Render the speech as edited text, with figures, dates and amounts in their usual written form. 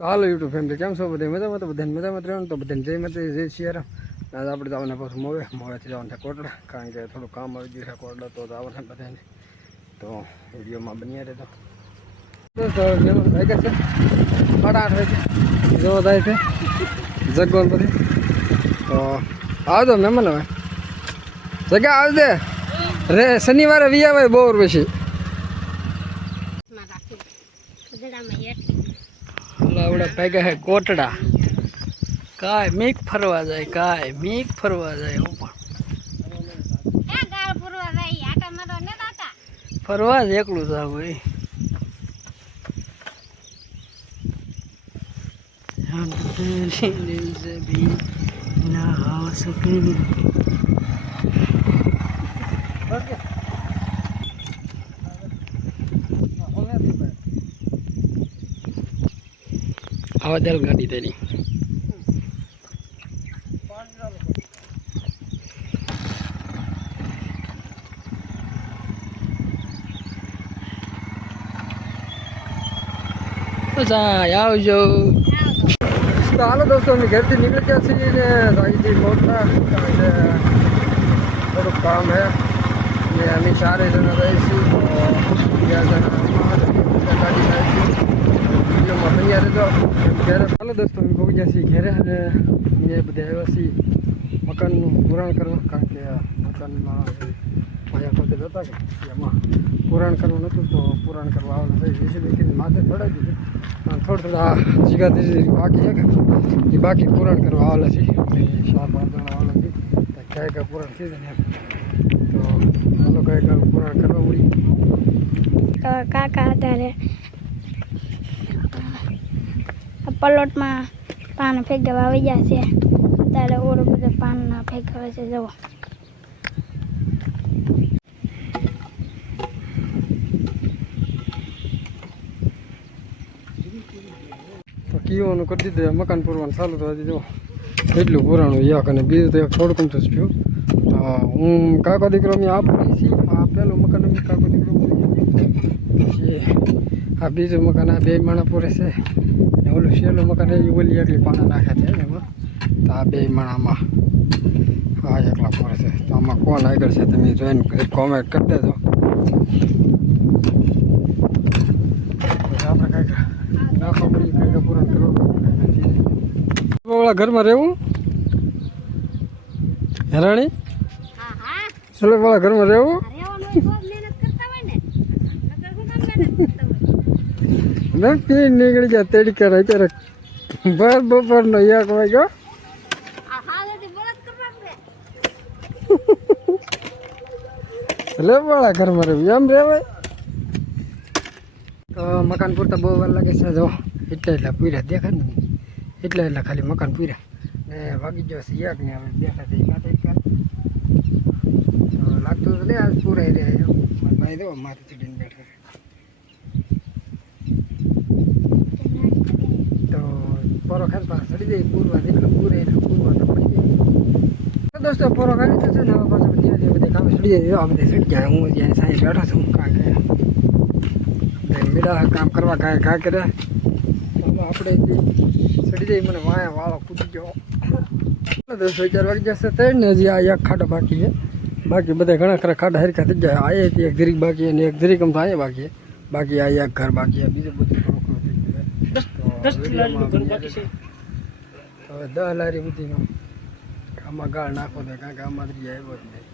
તો હાલો YouTube family કેમ છો બધા મજામાં? તો બધાને મજામાં રહેવાનું. તો બધાને જય માતા જય સિયારામ. આજે આપણે જવાના પાછું મોવેથી જવાનું છે કોટડા, કારણ કે થોડું કામ આવી ગયું છે કોટડા, તો જવાના બધાને. તો વિડીયોમાં બન્યા રહેતો. દોસ્તો મહેમાન ભાઈ છે 8:30 વાગે જેવો થાય છે જગવાન બધી. તો આવજો મહેમાન, હવે જગ્યા આવજે રે શનિવારે વી આવે બપોર પછી. આવડે ભેગા હે કોટડા, કાય મીક ફરવા જાય, કાય મીક ફરવા જાય. હું પણ ફરવા જ એકલું જાવ ભાઈ. આવા દલ ગાડી તેની આવજો. તો હાલો દોસ્તો, અમે ઘરથી નીકળી ગયા છીએ ને સાઈથી મોટા, કારણ કે થોડુંક કામ હે ને અમે 4 જણા રહીશું. તો 2 જણા ગાડી જાય છે વિડીયોમાં બન્યા રહેજો ઘરે. હાલો દોસ્તો, અમે પહોંચી ગયા છીએ ઘરે અને અમે બધા આવ્યા છીએ મકાનનું પુરાણ કરવા, કારણ કે મકાનમાં અહીંયા ખોદેલ હતા કે એમાં પુરાણ કરવું નહોતું, તો પુરાણ કરવા આવવાનું થઈ જેસીબી માથે ચડાવી દીધું. થોડા જગ્યા બાકી છે કે એ બાકી પુરાણ કરવા આવેલા છે, 4-5 જણા આવેલા છે. કયા પુરાણ છે ને એમ, તો ચાલો કયા પુરાણ કરવા મળી. તો કાકા અત્યારે પલોટમાં પાન ફેંકવા આવી ગયા છે. અત્યારે ઓરો બધો પાનના ફેંકાવે છે. જુઓ કીવાનું કરી દીધું, મકાન પૂરવાનું ચાલુ તો હજી જો એટલું પુરાણું યાક. અને બીજું તો એક થોડુંક તો જ થયું. હું કાકો દીકરો મેં આપી છીએ. આ પહેલું મકાન અમે કાકો દીકરો પછી આ બીજું મકાન આ 2 માણા પૂરે છે. અને ઓલું છેલ્લું મકાન એ ઓલી એકલી પાના નાખ્યા છે એમાં. તો આ 2 માણામાં આ એકલા પૂરે છે. તો આમાં કોણ આગળ છે તમે જોઈને કોમેન્ટ કરી દેજો. આપણે કંઈક નાખવા મળી, કંઈક પૂરણ કરવા ઘરમાં રહેવું હેરાણી સુલેવાળા ઘરમાં રહેવું. નક્કી નીકળી ગયા તેડી કરે અત્યારે ભર બપોરનો 1 વાગ્યો. સુલેવાળા ઘરમાં રહેવું એમ રહેવાય. તો મકાન પૂરતા બહુ વાર લાગે છે. જો એટલા પૂર્યા દેખાય ને, એટલા ખાલી મકાન પૂર્યા ને વાગી ગયો છે 1 ને હવે બેઠા થઈ કાંઈ તો લાગતું તો લે આજ પૂરાઈ રહ્યા. ભાઈ દો માથે ચડીને બેઠા. તો પોરો ખાઈ પાછા ચડી જાય પૂરવા, જેટલું પૂરે એટલું પૂરવા તો પડી જાય. દોસ્તો પોરો ખાઈ લીધો છે ને હવે પાછું ધીરે ધીરે બધે કામે ચડી જાય. આ બધે ચડી જાય. હું જ્યાં સાંઈ બેઠો છું, કારણ કે મેળા કામ કરવા કાંઈ કરે. આપણે ચડી જાય મને વાળો કૂદી ગયો. 4 વાગી જશે થઈ ને હજી આ 1 ખાડો બાકી છે. બાકી બધા ઘણા ખરા ખાડા હરખા થઈ જાય. આ એક ધીરીક બાકી અને એક ધીરીક તો અહીંયા બાકી. બાકી આ 1 ઘર બાકી, બીજું બધું થોડું થઈ ગયું. હવે 10 લારી બધીનો આમાં ગાળ નાખો તો, કારણ કે આમાં આવ્યો જ નહીં.